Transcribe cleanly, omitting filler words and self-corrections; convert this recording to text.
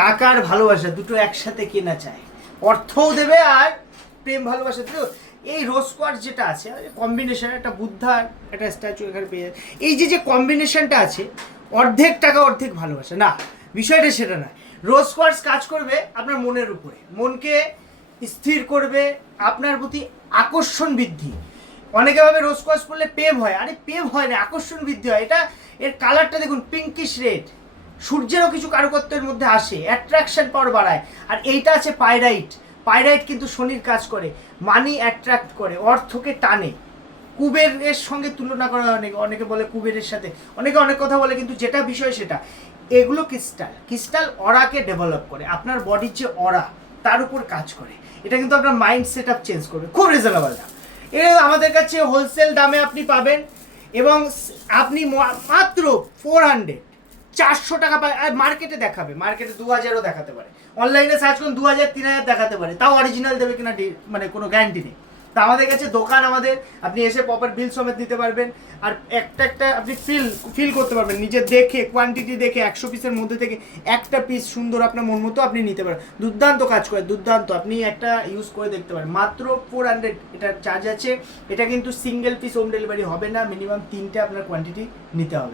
টাকা আর ভালোবাসা দুটো একসাথে কেনা চায়, অর্থও দেবে আর প্রেম ভালোবাসা তো। এই রোজ কোয়ার্টজ যেটা আছে কম্বিনেশন, একটা বুদ্ধার একটা স্ট্যাচু এখানে পেয়ে যায়, এই যে কম্বিনেশনটা আছে, অর্ধেক টাকা অর্ধেক ভালোবাসা না, বিষয়টা সেটা না। রোজ কোয়ার্টজ কাজ করবে আপনার মনের উপরে, মনকে স্থির করবে, আপনার প্রতি আকর্ষণ বৃদ্ধি। অনেকে ভাবে রোজ কোয়ার্টজ পড়লে প্রেম হয়, আরে প্রেম হয় না, আকর্ষণ বৃদ্ধি হয়। এটা এর কালারটা দেখুন পিঙ্কিশ রেড, সূর্যেরও কিছু কারুকত্বের মধ্যে আসে, অ্যাট্রাকশন পাওয়ার বাড়ায়। আর এইটা আছে পাইরাইট, পাইরাইট কিন্তু শনির কাজ করে, মানি অ্যাট্রাক্ট করে, অর্থকে টানে। কুবেরের সঙ্গে তুলনা করা হয়, অনেকে বলে কুবেরের সাথে, অনেকে অনেক কথা বলে, কিন্তু যেটা বিষয় সেটা। এগুলো ক্রিস্টাল, ক্রিস্টাল অরাকে ডেভেলপ করে, আপনার বডির যে অরা তার উপর কাজ করে। এটা কিন্তু আপনার মাইন্ড সেট আপ চেঞ্জ করবে, খুব রিজনেবল দাম। এটা আমাদের কাছে হোলসেল দামে আপনি পাবেন, এবং আপনি মাত্র 400 টাকা পায়। মার্কেটে দেখাবে, মার্কেটে 2000ও দেখাতে পারে, অনলাইনে সার্চ করুন 2000 3000 দেখাতে পারে, তাও অরিজিনাল দেবে কিনা মানে কোনো গ্যারান্টি নেই। তা আমাদের কাছে দোকান, আমাদের আপনি এসে প্রপার বিল সমেত দিতে পারবেন, আর একটা আপনি ফিল করতে পারবেন, নিজে দেখে কোয়ান্টিটি দেখে 100 পিসের মধ্যে থেকে একটা পিস সুন্দর আপনার মন মতো আপনি নিতে পারেন। দুর্দান্ত কাজ করে, দুর্দান্ত। আপনি একটা ইউজ করে দেখতে পারেন, মাত্র 400 এটার চার্জ আছে। এটা কিন্তু সিঙ্গেল পিস হোম ডেলিভারি হবে না, মিনিমাম 3টে আপনার কোয়ান্টিটি নিতে হবে।